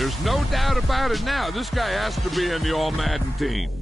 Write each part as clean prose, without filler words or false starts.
There's no doubt about it now. This guy has to be in the All-Madden team.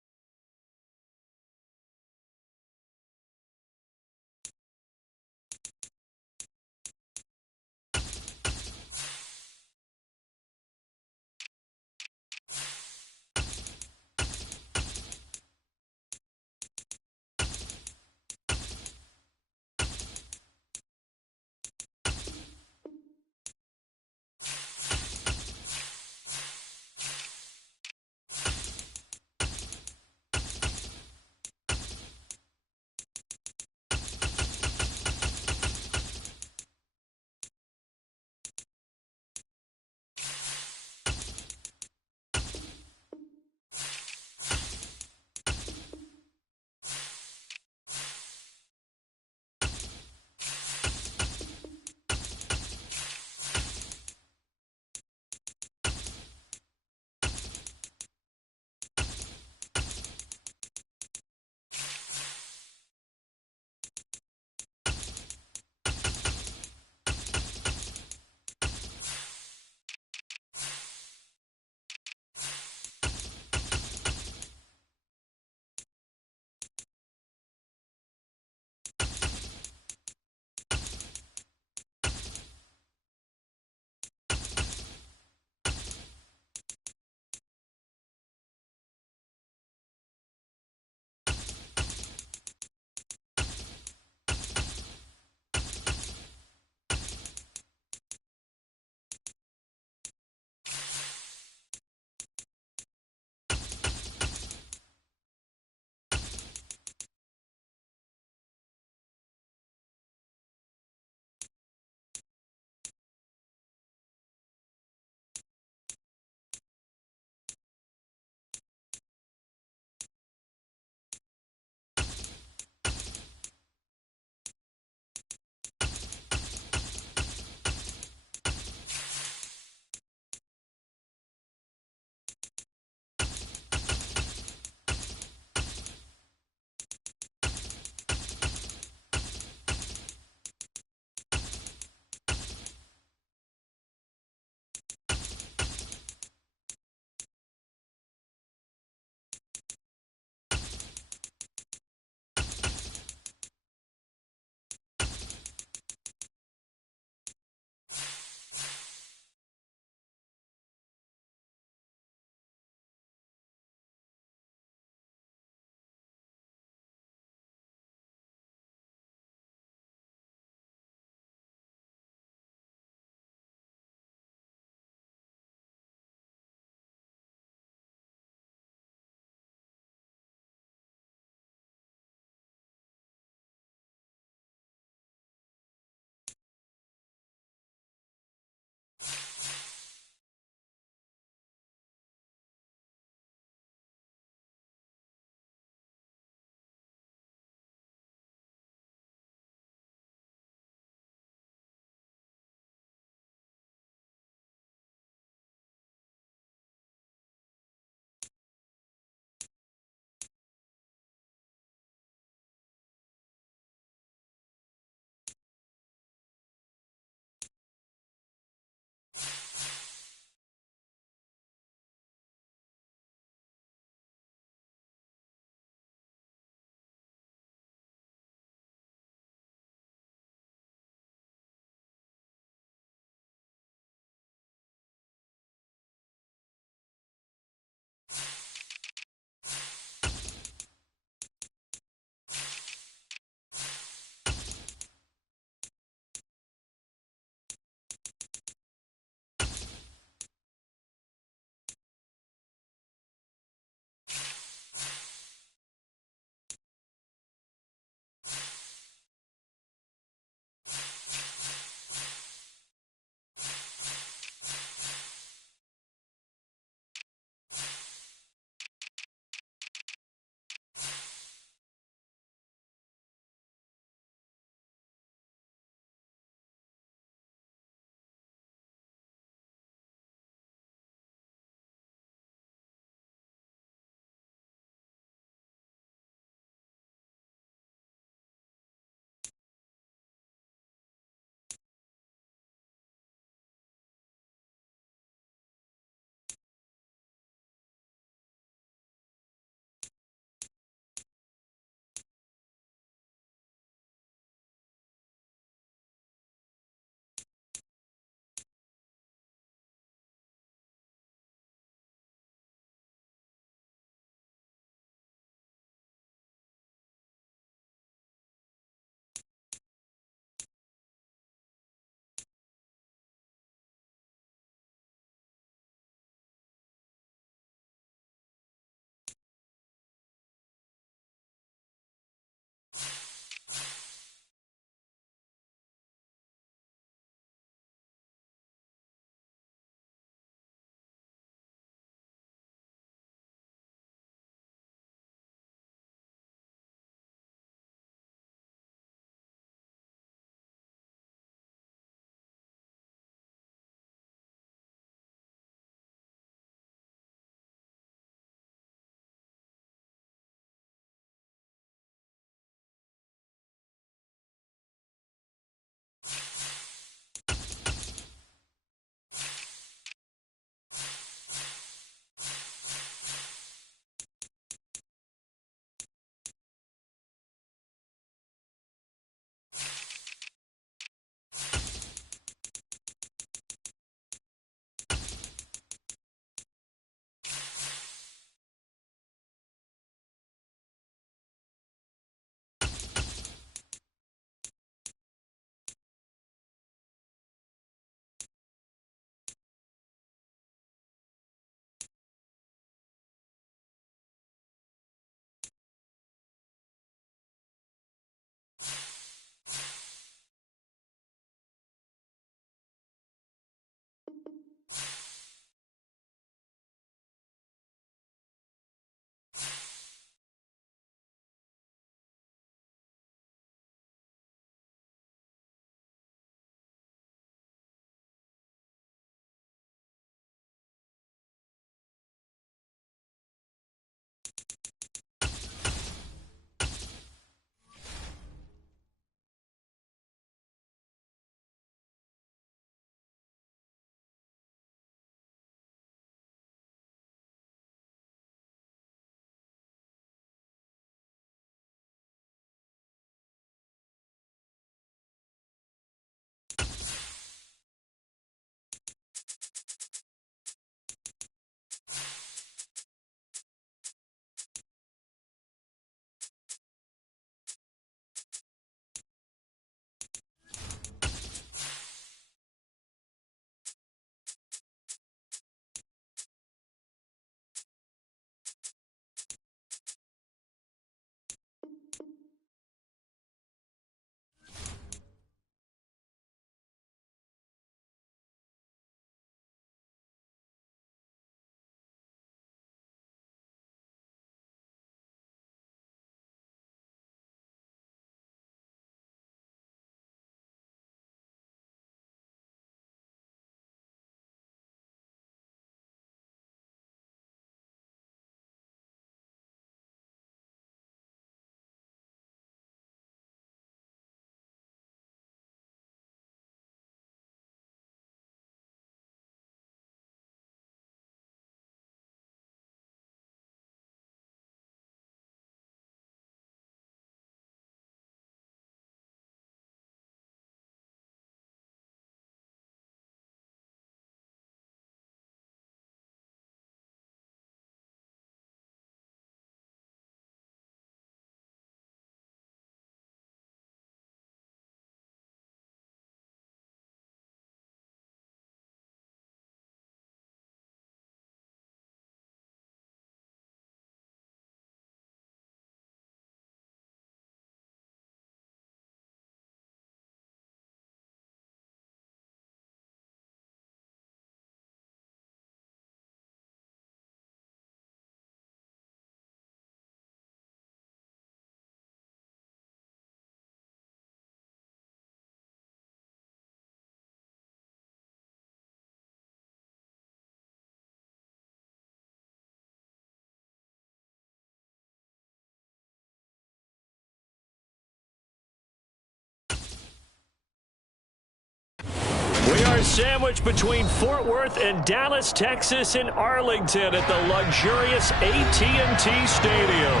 They're sandwiched between Fort Worth and Dallas, Texas in Arlington at the luxurious AT&T Stadium.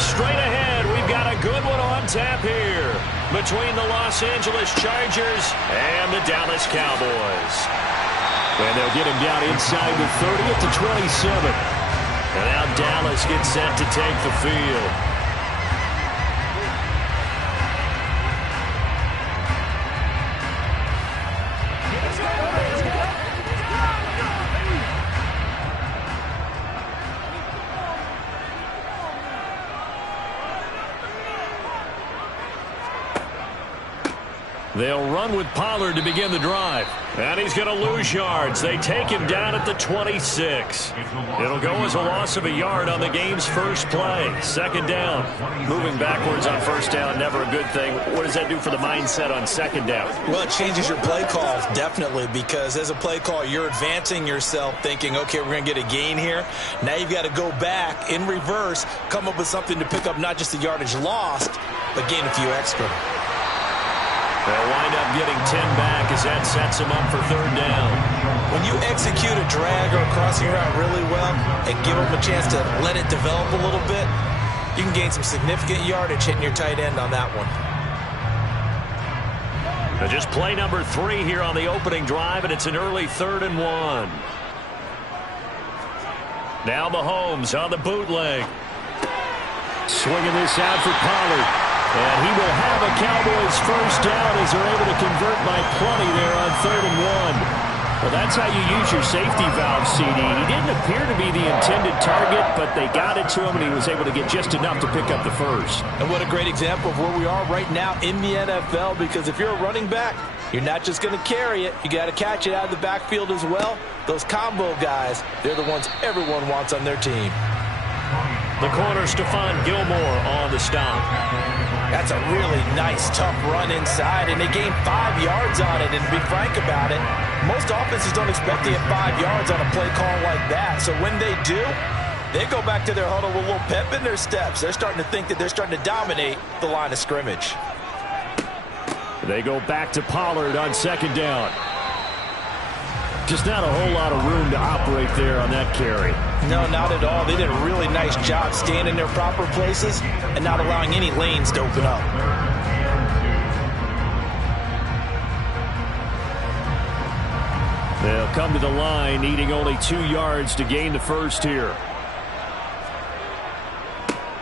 Straight ahead, we've got a good one on tap here between the Los Angeles Chargers and the Dallas Cowboys. And they'll get him down inside the 30 at the 27. And now Dallas gets set to take the field. They'll run with Pollard to begin the drive. And he's going to lose yards. They take him down at the 26. It'll go as a loss of a yard on the game's first play. Second down. Moving backwards on first down, never a good thing. What does that do for the mindset on second down? Well, it changes your play call, definitely, because as a play call, you're advancing yourself thinking, okay, we're going to get a gain here. Now you've got to go back in reverse, come up with something to pick up not just the yardage lost, but gain a few extra. They'll wind up getting 10 back as that sets him up for third down. When you execute a drag or a crossing route really well and give them a chance to let it develop a little bit, you can gain some significant yardage hitting your tight end on that one. Now just play number 3 here on the opening drive, and it's an early 3rd and 1. Now Mahomes on the bootleg. Swinging this out for Pollard. And he will have a Cowboys first down as they're able to convert by plenty there on 3rd and 1. Well, that's how you use your safety valve, CD. He didn't appear to be the intended target, but they got it to him, and he was able to get just enough to pick up the first. And what a great example of where we are right now in the NFL, because if you're a running back, you're not just going to carry it. You got to catch it out of the backfield as well. Those combo guys, they're the ones everyone wants on their team. The corner, Stephon Gilmore, on the stop. That's a really nice, tough run inside, and they gained 5 yards on it. And to be frank about it, most offenses don't expect to get 5 yards on a play call like that. So when they do, they go back to their huddle with a little pep in their steps. They're starting to think that they're starting to dominate the line of scrimmage. They go back to Pollard on second down. Just not a whole lot of room to operate there on that carry. No, not at all. They did a really nice job staying in their proper places and not allowing any lanes to open up. They'll come to the line, needing only 2 yards to gain the first here.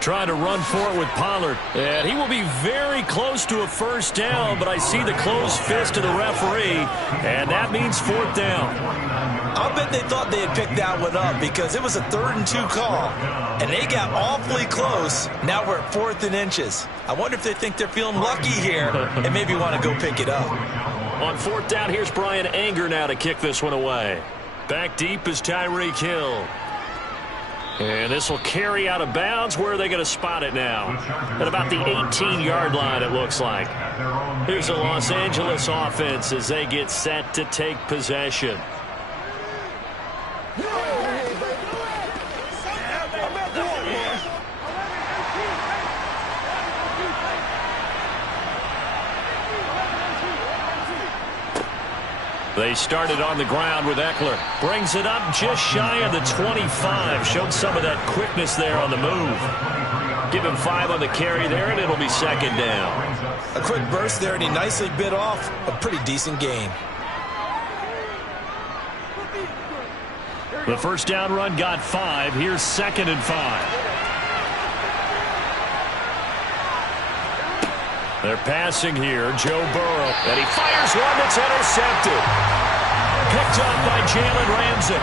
Trying to run for it with Pollard. And he will be very close to a first down, but I see the closed fist of the referee, and that means 4th down. I'll bet they thought they had picked that one up because it was a 3rd and 2 call, and they got awfully close. Now we're at 4th and inches. I wonder if they think they're feeling lucky here and maybe want to go pick it up. On 4th down, here's Brian Anger now to kick this one away. Back deep is Tyreek Hill. And this will carry out of bounds. Where are they going to spot it now? At about the 18-yard line, it looks like. Here's the Los Angeles offense as they get set to take possession. They started on the ground with Eckler. Brings it up just shy of the 25. Showed some of that quickness there on the move. Give him 5 on the carry there, and it'll be second down. A quick burst there, and he nicely bit off a pretty decent gain. The first down run got 5. Here's 2nd and 5. They're passing here. Joe Burrow. And he fires one that's intercepted. Picked up by Jalen Ramsey.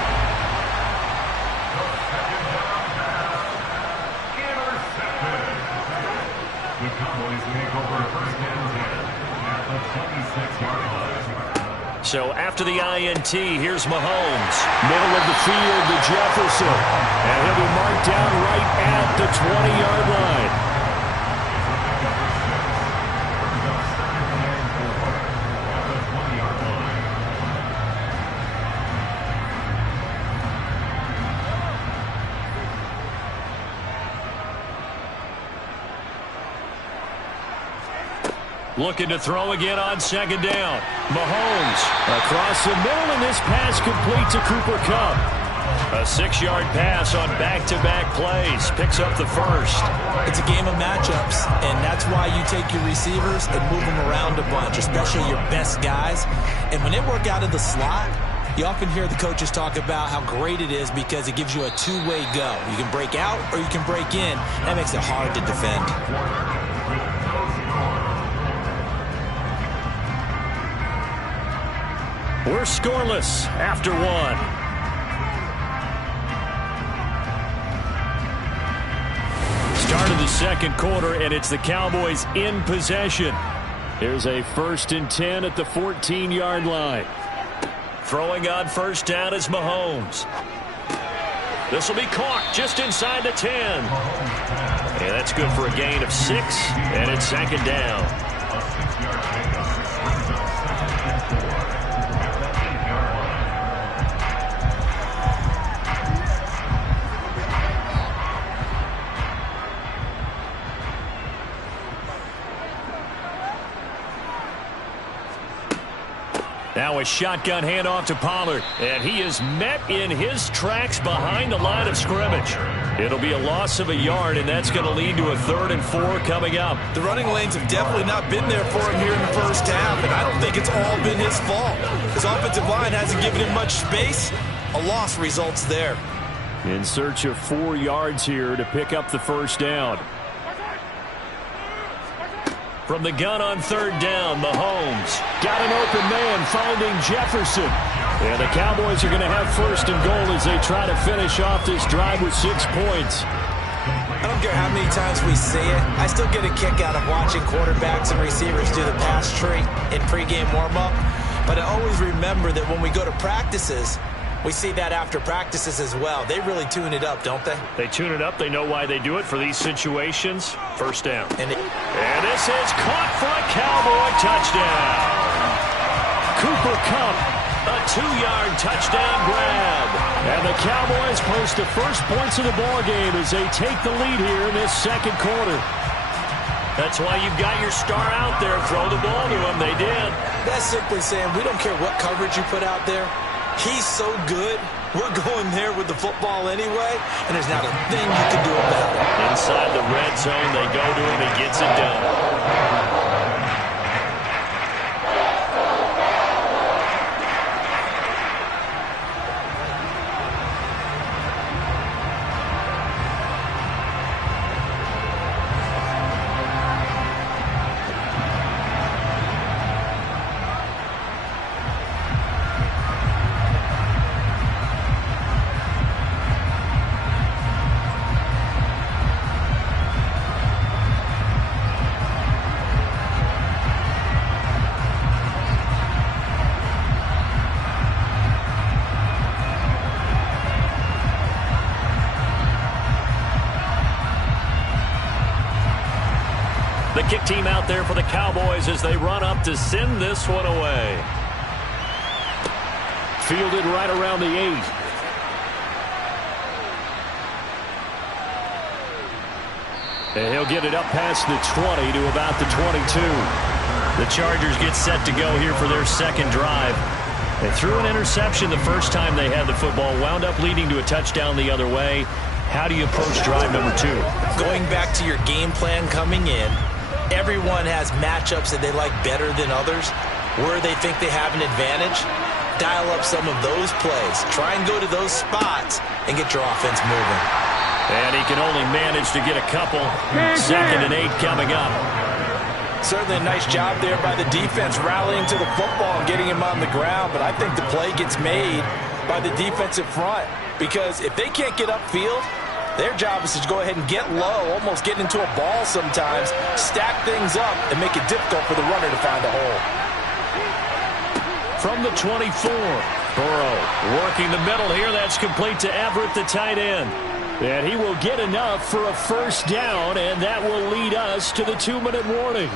The Cowboys take over first and 10 at the 26-yard line. So after the INT, here's Mahomes. Middle of the field to Jefferson. And he'll be marked down right at the 20-yard line. Looking to throw again on second down. Mahomes across the middle, and this pass complete to Cooper Kupp. A 6-yard pass on back-to-back plays. Picks up the first. It's a game of matchups, and that's why you take your receivers and move them around a bunch, especially your best guys. And when they work out of the slot, you often hear the coaches talk about how great it is because it gives you a two-way go. You can break out or you can break in. That makes it hard to defend. We're scoreless after one. Start of the second quarter, and it's the Cowboys in possession. Here's a 1st and 10 at the 14-yard line. Throwing on first down is Mahomes. This will be caught just inside the 10. And that's good for a gain of 6, and it's second down. Now a shotgun handoff to Pollard, and he is met in his tracks behind the line of scrimmage. It'll be a loss of a yard, and that's going to lead to a 3rd and 4 coming up. The running lanes have definitely not been there for him here in the first half, and I don't think it's all been his fault. His offensive line hasn't given him much space. A loss results there. In search of 4 yards here to pick up the first down. From the gun on 3rd down, Mahomes got an open man, finding Jefferson. And the Cowboys are going to have 1st and goal as they try to finish off this drive with 6 points. I don't care how many times we see it. I still get a kick out of watching quarterbacks and receivers do the pass tree in pregame warm-up. But I always remember that when we go to practices, we see that after practices as well. They really tune it up, don't they? They tune it up. They know why they do it for these situations. First down. And this is caught for a Cowboy touchdown. Cooper Kupp, a 2-yard touchdown grab. And the Cowboys post the first points of the ballgame as they take the lead here in this second quarter. That's why you've got your star out there. Throw the ball to him. They did. That's simply saying we don't care what coverage you put out there. He's so good, we're going there with the football anyway, and there's not a thing you can do about it. Inside the red zone, they go to him, he gets it done. The kick team out there for the Cowboys as they run up to send this one away. Fielded right around the 8. And he'll get it up past the 20 to about the 22. The Chargers get set to go here for their second drive. They threw an interception the first time they had the football, wound up leading to a touchdown the other way. How do you approach drive number 2? Going back to your game plan coming in, everyone has matchups that they like better than others, where they think they have an advantage. Dial up some of those plays. Try and go to those spots and get your offense moving. And he can only manage to get a couple. 2nd and 8 coming up. Certainly a nice job there by the defense rallying to the football and getting him on the ground, but I think the play gets made by the defensive front, because if they can't get upfield, their job is to go ahead and get low, almost get into a ball sometimes, stack things up, and make it difficult for the runner to find a hole. From the 24, Burrow working the middle here. That's complete to Everett, the tight end. And he will get enough for a first down, and that will lead us to the 2-minute warning.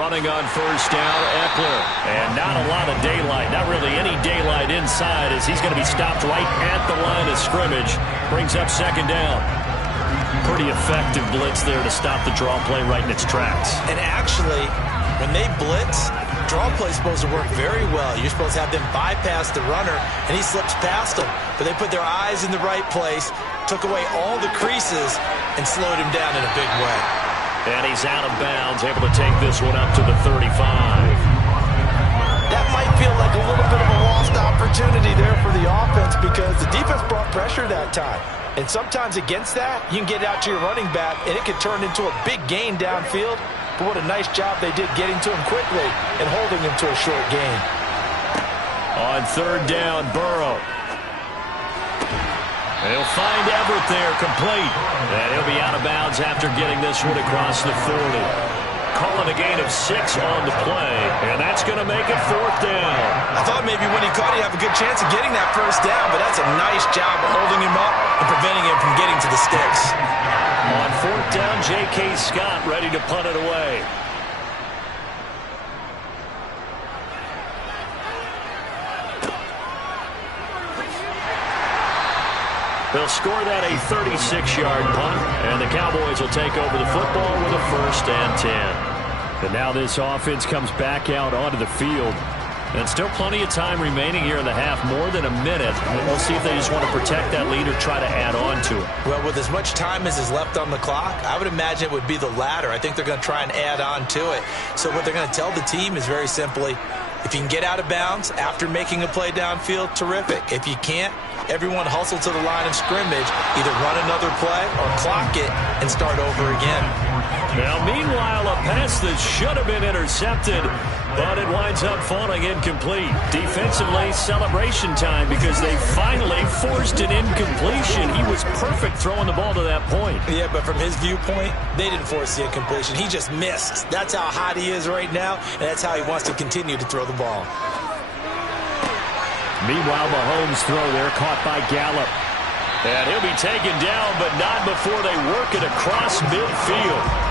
Running on first down, Eckler. And not a lot of daylight, not really any daylight inside, as he's going to be stopped right at the line of scrimmage. Brings up second down. Pretty effective blitz there to stop the draw play right in its tracks. And actually, when they blitz, draw play is supposed to work very well. You're supposed to have them bypass the runner, and he slips past them. But they put their eyes in the right place, took away all the creases, and slowed him down in a big way. And he's out of bounds, able to take this one up to the 35. That might feel like a little bit of a lost opportunity there for the offense because the defense brought pressure that time. And sometimes against that, you can get out to your running back, and it could turn into a big gain downfield. But what a nice job they did getting to him quickly and holding him to a short gain. On third down, Burrow. He'll find Everett there, complete. And he'll be out of bounds after getting this one across the 40. Calling a gain of 6 on the play, and that's going to make it fourth down. I thought maybe when he caught, he'd have a good chance of getting that first down, but that's a nice job of holding him up and preventing him from getting to the sticks. On fourth down, J.K. Scott ready to punt it away. They'll score that a 36-yard punt, and the Cowboys will take over the football with a 1st and 10. And now this offense comes back out onto the field. And still plenty of time remaining here in the half, more than a minute. We'll see if they just want to protect that lead or try to add on to it. Well, with as much time as is left on the clock, I would imagine it would be the latter. I think they're going to try and add on to it. So what they're going to tell the team is very simply, if you can get out of bounds after making a play downfield, terrific. If you can't, everyone hustle to the line of scrimmage, either run another play or clock it and start over again. Now, meanwhile, a pass that should have been intercepted, but it winds up falling incomplete. Defensively, celebration time because they finally forced an incompletion. He was perfect throwing the ball to that point. Yeah, but from his viewpoint, they didn't force the incompletion. He just missed. That's how hot he is right now, and that's how he wants to continue to throw the ball. Meanwhile, Mahomes' throw there caught by Gallup. And he'll be taken down, but not before they work it across midfield.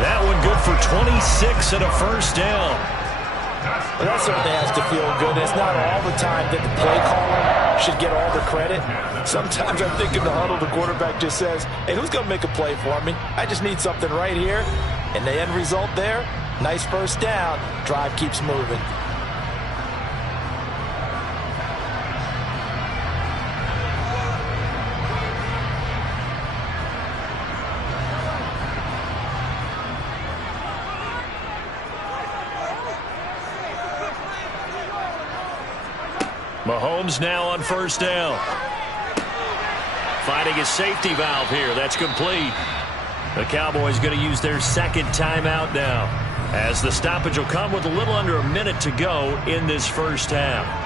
That one good for 26 and a 1st down. Well, that certainly has to feel good. It's not all the time that the play caller should get all the credit. Sometimes I think in the huddle, the quarterback just says, hey, who's going to make a play for me? I just need something right here. And the end result there, nice 1st down. Drive keeps moving. Mahomes now on 1st down. Finding a safety valve here. That's complete. The Cowboys going to use their 2nd timeout now, as the stoppage will come with a little under a minute to go in this 1st half.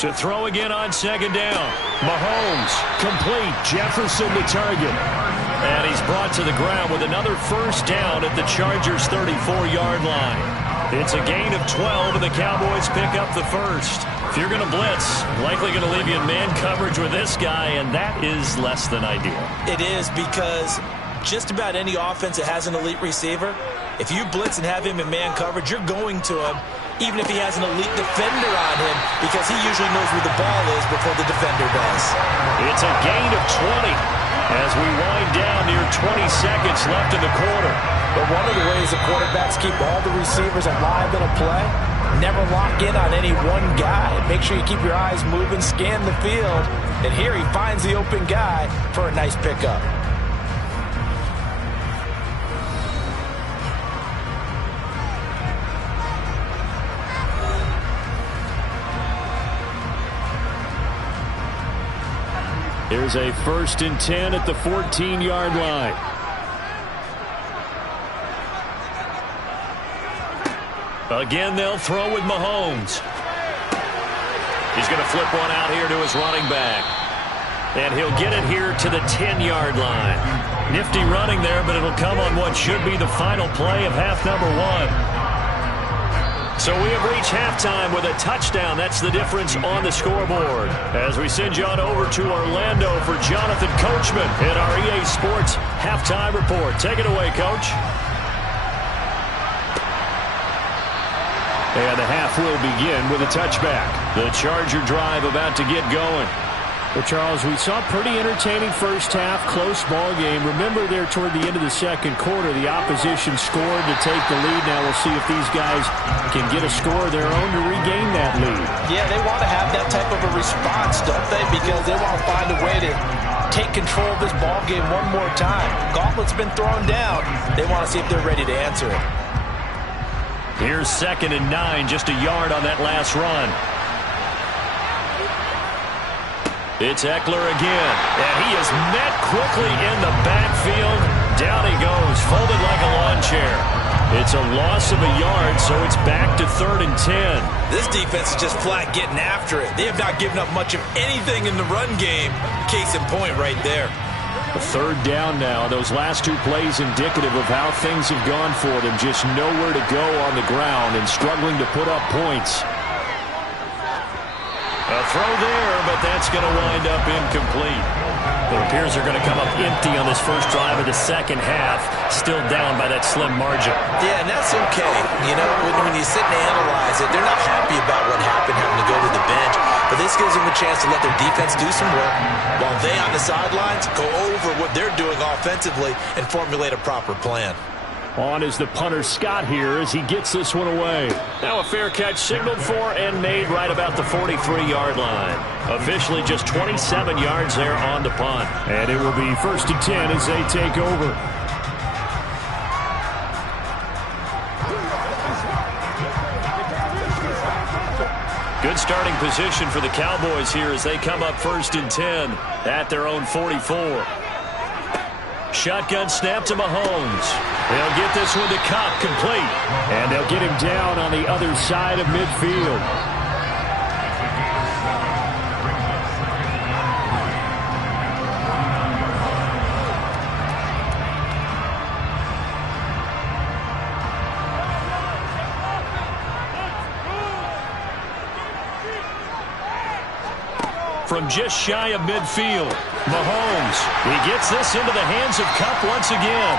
To throw again on 2nd down. Mahomes, complete. Jefferson the target. And he's brought to the ground with another 1st down at the Chargers' 34-yard line. It's a gain of 12, and the Cowboys pick up the 1st. If you're going to blitz, likely going to leave you in man coverage with this guy, and that is less than ideal. It is, because just about any offense that has an elite receiver, if you blitz and have him in man coverage, you're going to him, even if he has an elite defender on him, because he usually knows where the ball is before the defender does. It's a gain of 20 as we wind down near 20 seconds left in the quarter. But one of the ways the quarterbacks keep all the receivers alive in a play, never lock in on any one guy. Make sure you keep your eyes moving, scan the field, and here he finds the open guy for a nice pickup. Here's a 1st and 10 at the 14-yard line. Again, they'll throw with Mahomes. He's going to flip one out here to his running back. And he'll get it here to the 10-yard line. Nifty running there, but it'll come on what should be the final play of half number 1. So we have reached halftime with a touchdown. That's the difference on the scoreboard. As we send you on over to Orlando for Jonathan Coachman in our EA Sports Halftime Report. Take it away, Coach. And the half will begin with a touchback. The Charger drive about to get going. Well, Charles, we saw a pretty entertaining first half, close ball game. Remember there toward the end of the second quarter, the opposition scored to take the lead. Now we'll see if these guys can get a score of their own to regain that lead. Yeah, they want to have that type of a response, don't they? Because they want to find a way to take control of this ball game one more time. Gauntlet's been thrown down. They want to see if they're ready to answer it. Here's 2nd and 9, just a yard on that last run. It's Eckler again, and he is met quickly in the backfield. Down he goes, folded like a lawn chair. It's a loss of a yard, so it's back to 3rd and 10. This defense is just flat getting after it. They have not given up much of anything in the run game. Case in point right there. 3rd down now. Those last 2 plays indicative of how things have gone for them. Just nowhere to go on the ground and struggling to put up points. A throw there, but that's going to wind up incomplete. It appears they're going to come up empty on this first drive of the second half, still down by that slim margin. Yeah, and that's okay. You know, when you sit and analyze it, they're not happy about what happened, having to go to the bench. But this gives them a chance to let their defense do some work while they on the sidelines go over what they're doing offensively and formulate a proper plan. On is the punter Scott here as he gets this one away. Now a fair catch signaled for and made right about the 43-yard line. Officially just 27 yards there on the punt. And it will be 1st and 10 as they take over. Good starting position for the Cowboys here as they come up 1st and 10 at their own 44. Shotgun snap to Mahomes. They'll get this one to Cobb, complete. And they'll get him down on the other side of midfield. From just shy of midfield, Mahomes, he gets this into the hands of Kupp once again.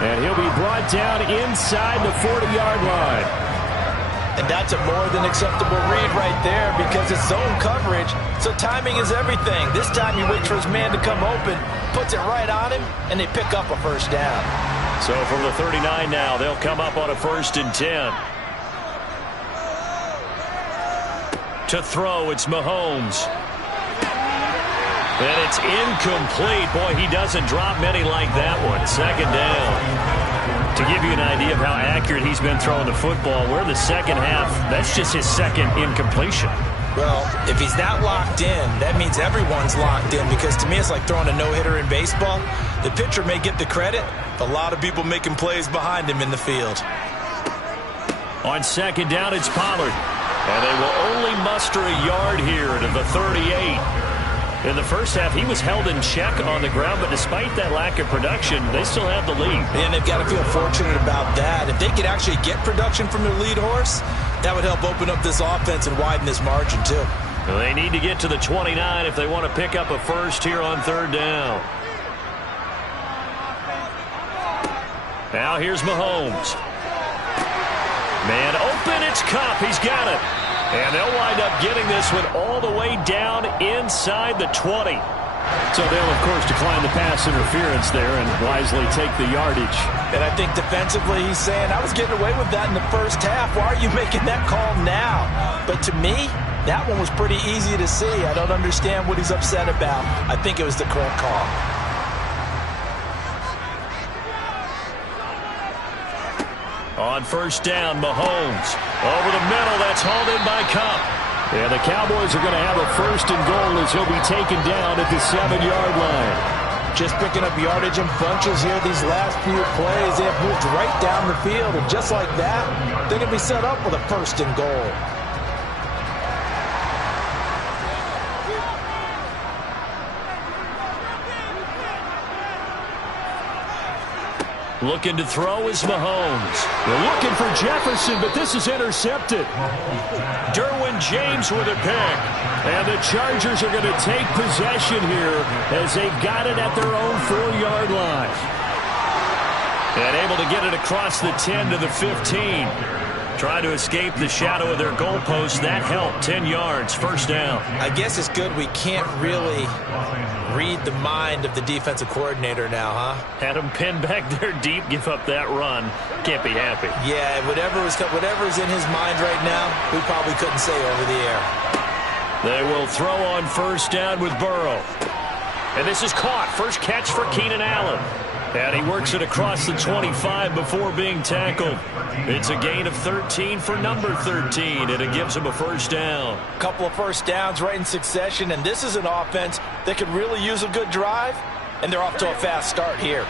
And he'll be brought down inside the 40-yard line. And that's a more than acceptable read right there because it's zone coverage, so timing is everything. This time he waits for his man to come open, puts it right on him, and they pick up a first down. So from the 39 now, they'll come up on a 1st and 10. To throw, it's Mahomes. And it's incomplete. Boy, he doesn't drop many like that one. 2nd down. To give you an idea of how accurate he's been throwing the football, we're in the second half. That's just his 2nd incompletion. Well, if he's not locked in, that means everyone's locked in because to me it's like throwing a no-hitter in baseball. The pitcher may get the credit, a lot of people making plays behind him in the field. On 2nd down, it's Pollard. And they will only muster a yard here to the 38. In the first half, he was held in check on the ground, but despite that lack of production, they still have the lead. And they've got to feel fortunate about that. If they could actually get production from their lead horse, that would help open up this offense and widen this margin, too. They need to get to the 29 if they want to pick up a first here on 3rd down. Now here's Mahomes. Man open, it's Kupp. He's got it. And they'll wind up getting this one all the way down inside the 20. So they'll, of course, decline the pass interference there and wisely take the yardage. And I think defensively he's saying, I was getting away with that in the first half. Why are you making that call now? But to me, that one was pretty easy to see. I don't understand what he's upset about. I think it was the correct call. On 1st down, Mahomes. Over the middle, that's hauled in by Kupp. And the Cowboys are going to have a 1st and goal as he'll be taken down at the 7-yard line. Just picking up yardage in bunches here these last few plays. They have moved right down the field, and just like that, they're going to be set up with a 1st and goal. Looking to throw is Mahomes. They're looking for Jefferson, but this is intercepted. Derwin James with a pick. And the Chargers are going to take possession here as they've got it at their own 4-yard line. And able to get it across the 10 to the 15. Trying to escape the shadow of their goalpost. That helped. 10 yards. First down. I guess it's good we can't really read the mind of the defensive coordinator now, huh? Had him pinned back there deep, give up that run. Can't be happy. Yeah, whatever's in his mind right now, we probably couldn't say over the air. They will throw on first down with Burrow. And this is caught. First catch for Keenan Allen. And he works it across the 25 before being tackled. It's a gain of 13 for number 13, and it gives him a first down. A couple of first downs right in succession, and this is an offense that could really use a good drive, and they're off to a fast start here.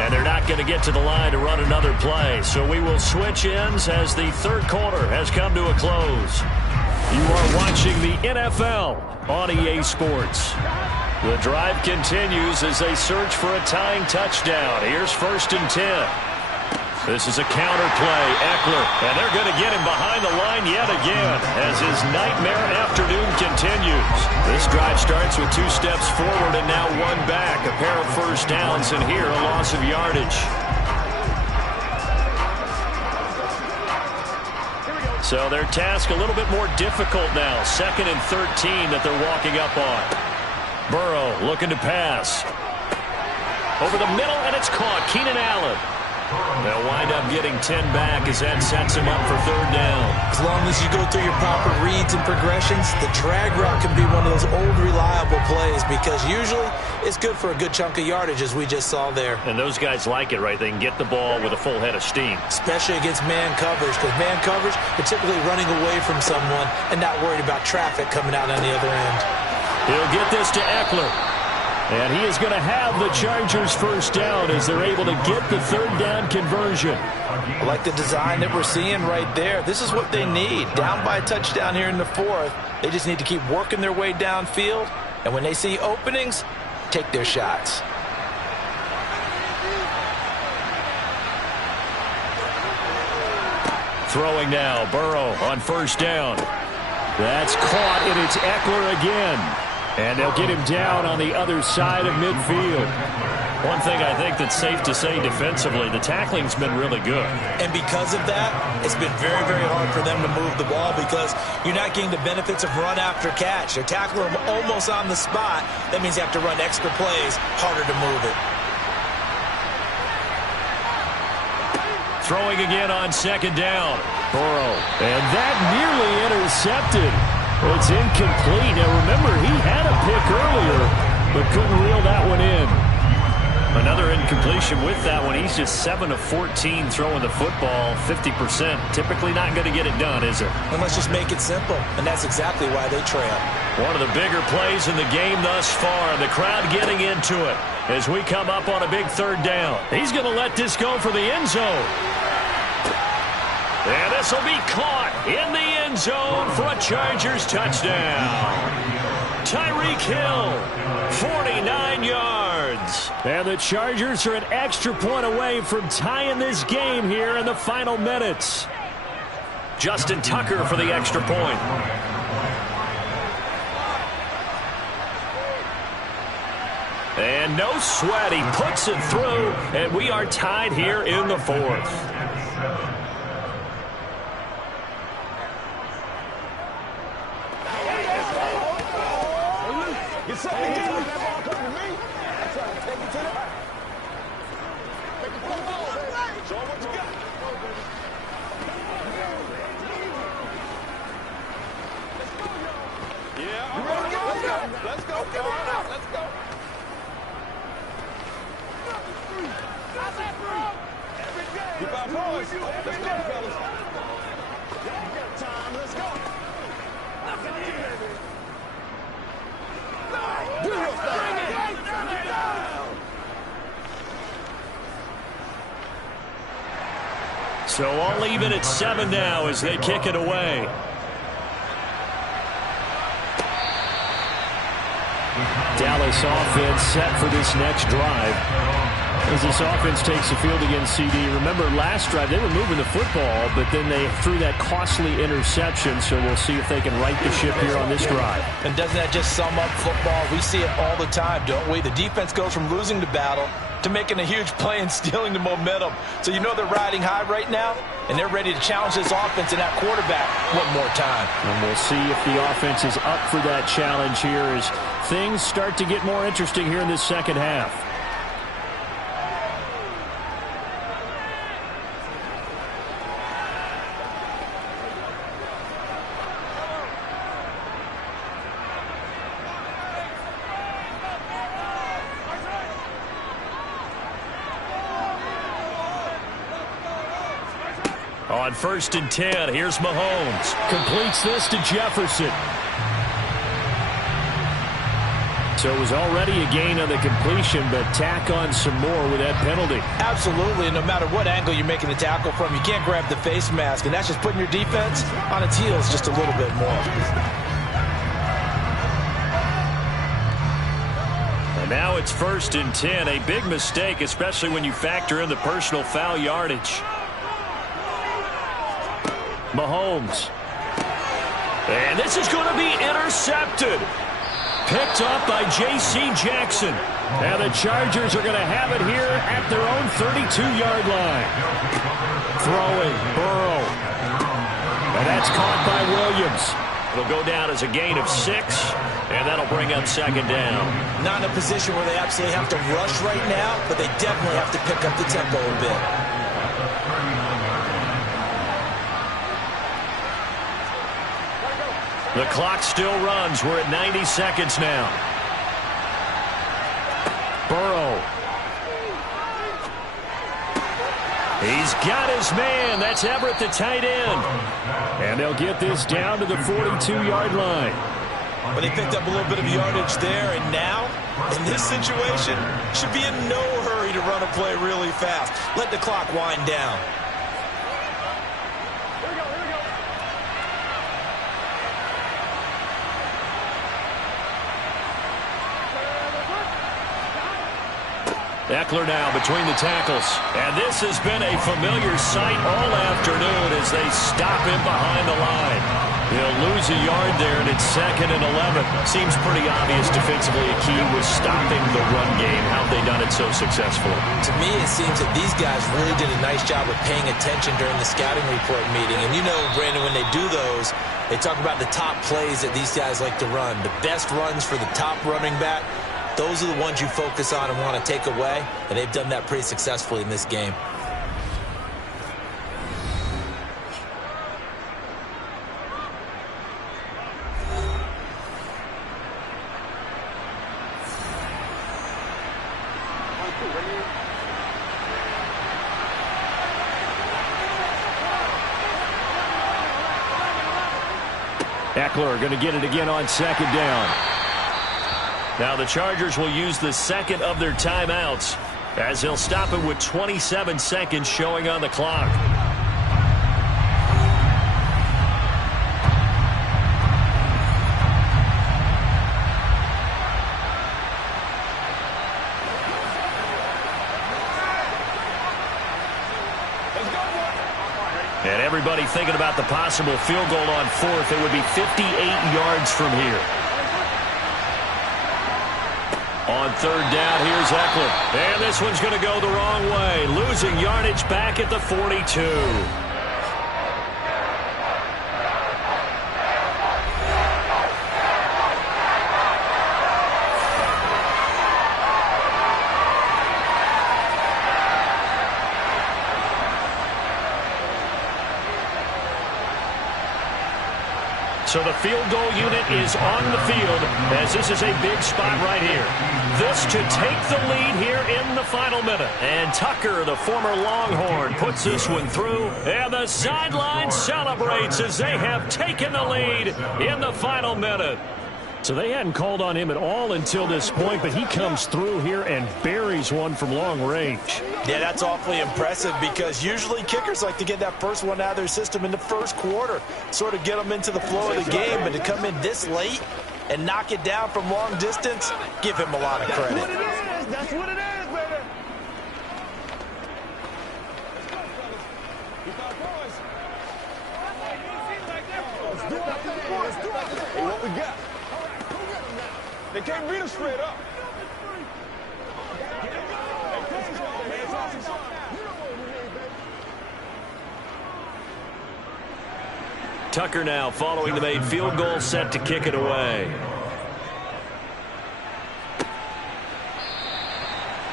And they're not going to get to the line to run another play. So we will switch ends as the third quarter has come to a close. You are watching the NFL on EA Sports. The drive continues as they search for a tying touchdown. Here's first and 10. This is a counter play. Eckler, and they're going to get him behind the line yet again as his nightmare afternoon continues. This drive starts with 2 steps forward and now 1 back. A pair of first downs, and here a loss of yardage. So their task a little bit more difficult now. 2nd and 13 that they're walking up on. Burrow looking to pass. Over the middle, and it's caught. Keenan Allen. They'll wind up getting 10 back as that sets him up for third down. As long as you go through your proper reads and progressions, the drag route can be one of those old reliable plays because usually it's good for a good chunk of yardage as we just saw there. And those guys like it, right? They can get the ball with a full head of steam. Especially against man coverage, because man coverage, they're typically running away from someone and not worried about traffic coming out on the other end. He'll get this to Eckler. And he is going to have the Chargers first down as they're able to get the third down conversion. I like the design that we're seeing right there. This is what they need. Down by a touchdown here in the 4th. They just need to keep working their way downfield. And when they see openings, take their shots. Throwing now, Burrow on first down. That's caught, and it's Eckler again. And they'll get him down on the other side of midfield. One thing I think that's safe to say defensively, the tackling's been really good. And because of that, it's been very, very hard for them to move the ball because you're not getting the benefits of run after catch. They're tackling them almost on the spot. That means you have to run extra plays, harder to move it. Throwing again on second down. Burrow. And that nearly intercepted. It's incomplete. Now, remember, he had a pick earlier, but couldn't reel that one in. Another incompletion with that one. He's just 7 of 14 throwing the football, 50%. Typically not going to get it done, is it? And let's just make it simple, and that's exactly why they trail. One of the bigger plays in the game thus far. The crowd getting into it as we come up on a big third down. He's going to let this go for the end zone. And this will be caught in the end zone for a Chargers touchdown. Tyreek Hill, 49 yards. And the Chargers are an extra point away from tying this game here in the final minutes. Justin Tucker for the extra point. And no sweat, he puts it through, and we are tied here in the 4th. So all even at 7 now as they kick it away. Dallas offense set for this next drive. As this offense takes the field against CD. Remember, last drive, they were moving the football, but then they threw that costly interception, so we'll see if they can right the ship here on this drive. And doesn't that just sum up football? We see it all the time, don't we? The defense goes from losing the battle to making a huge play and stealing the momentum. So you know they're riding high right now, and they're ready to challenge this offense and that quarterback one more time. And we'll see if the offense is up for that challenge here as things start to get more interesting here in this second half. On 1st and 10, here's Mahomes. Completes this to Jefferson. So it was already a gain on the completion, but tack on some more with that penalty. Absolutely, and no matter what angle you're making the tackle from, you can't grab the face mask, and that's just putting your defense on its heels just a little bit more. And now it's 1st and 10, a big mistake, especially when you factor in the personal foul yardage. Mahomes. And this is going to be intercepted. Picked up by J.C. Jackson. And the Chargers are going to have it here at their own 32-yard line. Throwing, Burrow. And that's caught by Williams. It'll go down as a gain of 6, and that'll bring up 2nd down. Not in a position where they absolutely have to rush right now, but they definitely have to pick up the tempo a bit. The clock still runs. We're at 90 seconds now. Burrow. He's got his man. That's Everett, the tight end. And they'll get this down to the 42-yard line. But they picked up a little bit of yardage there, and now, in this situation, should be in no hurry to run a play really fast. Let the clock wind down. Eckler now between the tackles. And this has been a familiar sight all afternoon as they stop him behind the line. He'll lose a yard there, and it's 2nd and 11. Seems pretty obvious defensively a key was stopping the run game. How have they done it so successfully? To me, it seems that these guys really did a nice job of paying attention during the scouting report meeting. And you know, Brandon, when they do those, they talk about the top plays that these guys like to run. The best runs for the top running back. Those are the ones you focus on and want to take away, and they've done that pretty successfully in this game. Eckler going to get it again on 2nd down. Now the Chargers will use the 2nd of their timeouts as they'll stop it with 27 seconds showing on the clock. And everybody thinking about the possible field goal on 4th. It would be 58 yards from here. On 3rd down, here's Eckler. And this one's going to go the wrong way. Losing yardage back at the 42. So the field goal unit is on the field as this is a big spot right here. This to take the lead here in the final minute. And Tucker, the former Longhorn, puts this one through. And the sideline celebrates as they have taken the lead in the final minute. So they hadn't called on him at all until this point, but he comes through here and buries one from long range. Yeah, that's awfully impressive because usually kickers like to get that first one out of their system in the first quarter, sort of get them into the flow of the game, but to come in this late and knock it down from long distance, give him a lot of credit. That's what it is. That's what it is, baby. Hey, what we got? They can't beat us straight up. Tucker now following the made field goal, set to kick it away.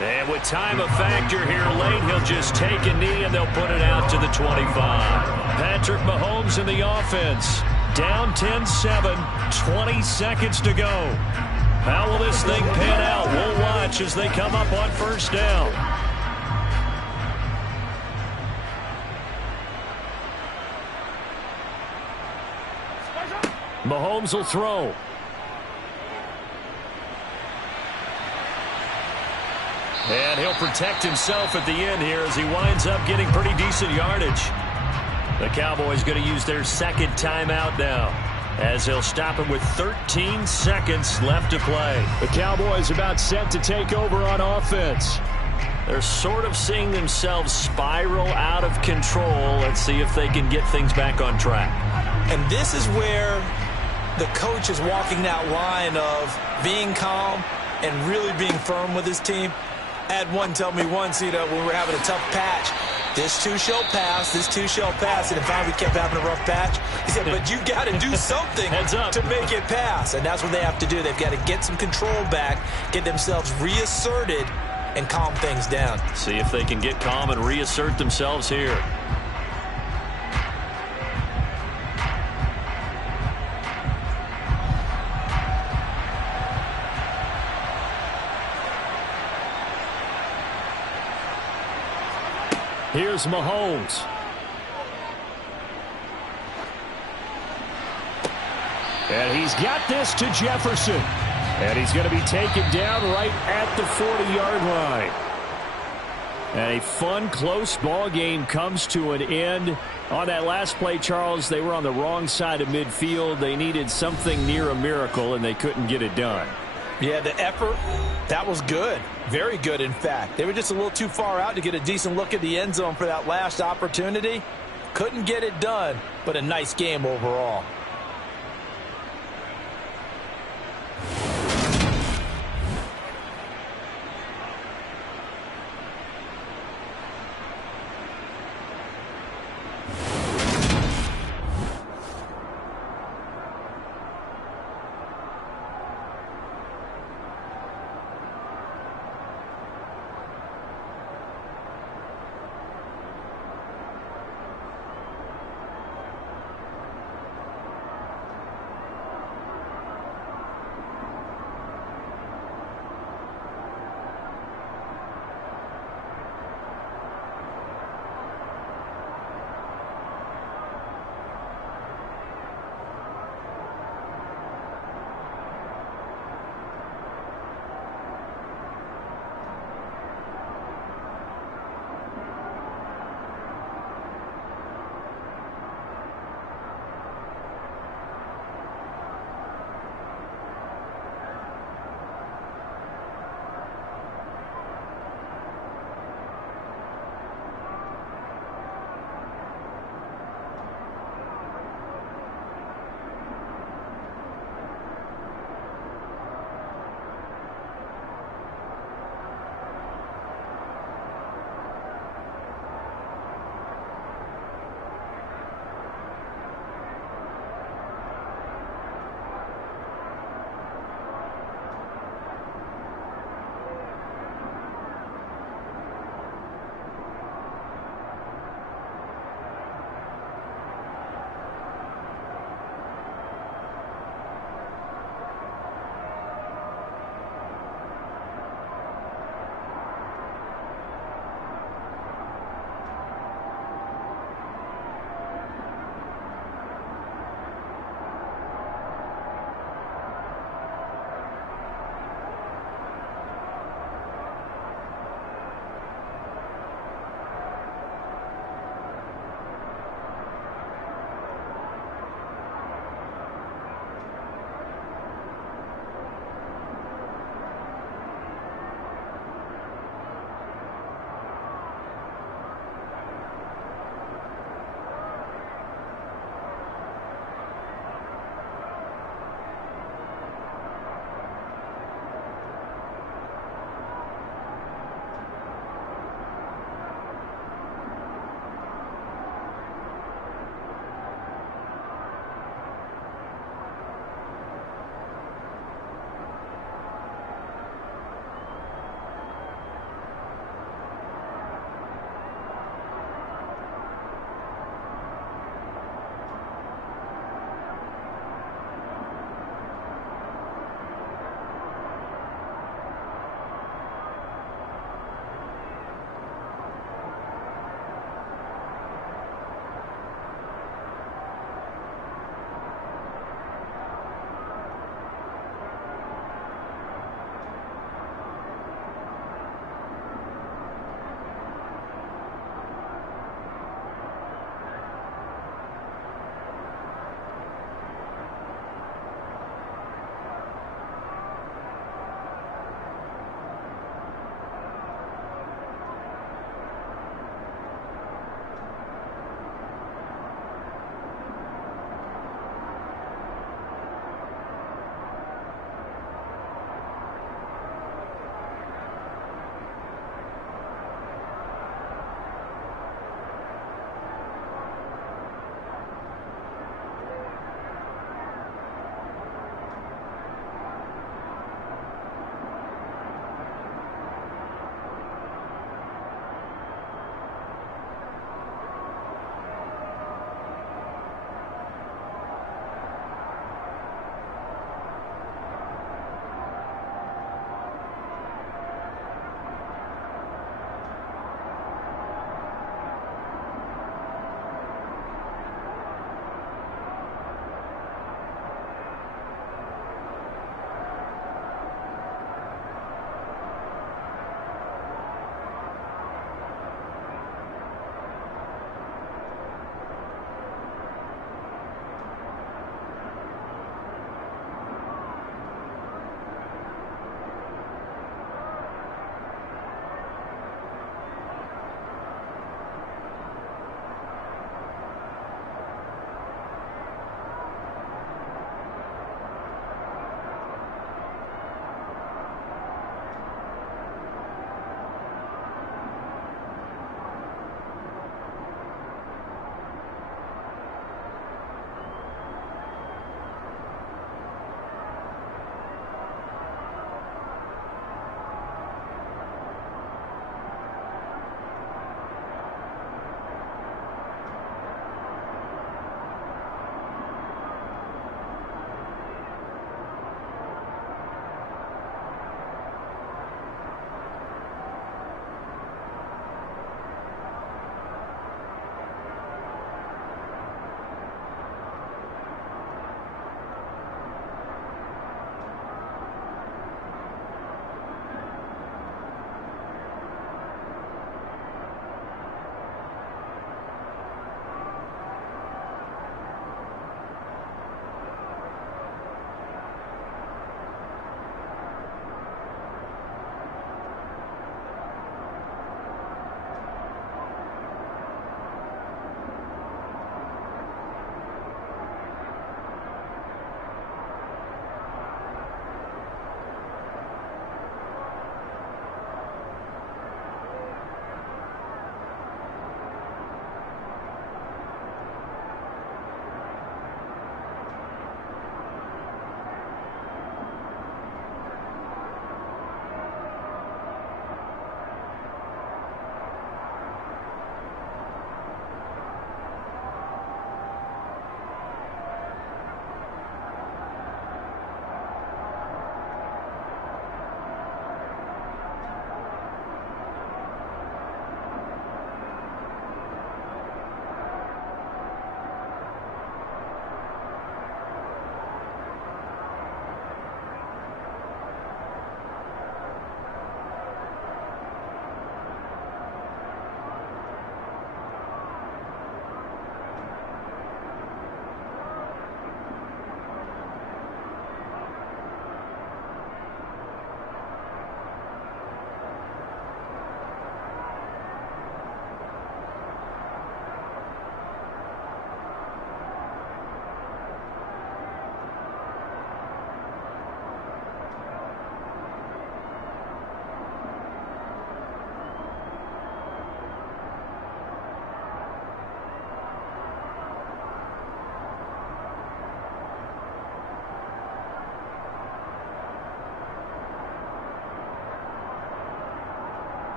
And with time a factor here late, he'll just take a knee and they'll put it out to the 25. Patrick Mahomes in the offense. Down 10-7, 20 seconds to go. How will this thing pan out? We'll watch as they come up on first down. Mahomes will throw. And he'll protect himself at the end here as he winds up getting pretty decent yardage. The Cowboys going to use their second timeout now, as they'll stop it with 13 seconds left to play. The Cowboys about set to take over on offense. They're sort of seeing themselves spiral out of control. Let's see if they can get things back on track. And this is where the coach is walking that line of being calm and really being firm with his team. I had one tell me once, when we were having a tough patch, this too shall pass, this too shall pass. And if we kept having a rough patch, he said, but you got to do something to make it pass. And that's what they have to do. They've got to get some control back, get themselves reasserted, and calm things down. See if they can get calm and reassert themselves here. Here's Mahomes. And he's got this to Jefferson. And he's going to be taken down right at the 40-yard line. And a fun, close ball game comes to an end. On that last play, Charles, they were on the wrong side of midfield. They needed something near a miracle, and they couldn't get it done. Yeah, the effort, that was good. Very good, in fact. They were just a little too far out to get a decent look at the end zone for that last opportunity. Couldn't get it done, but a nice game overall.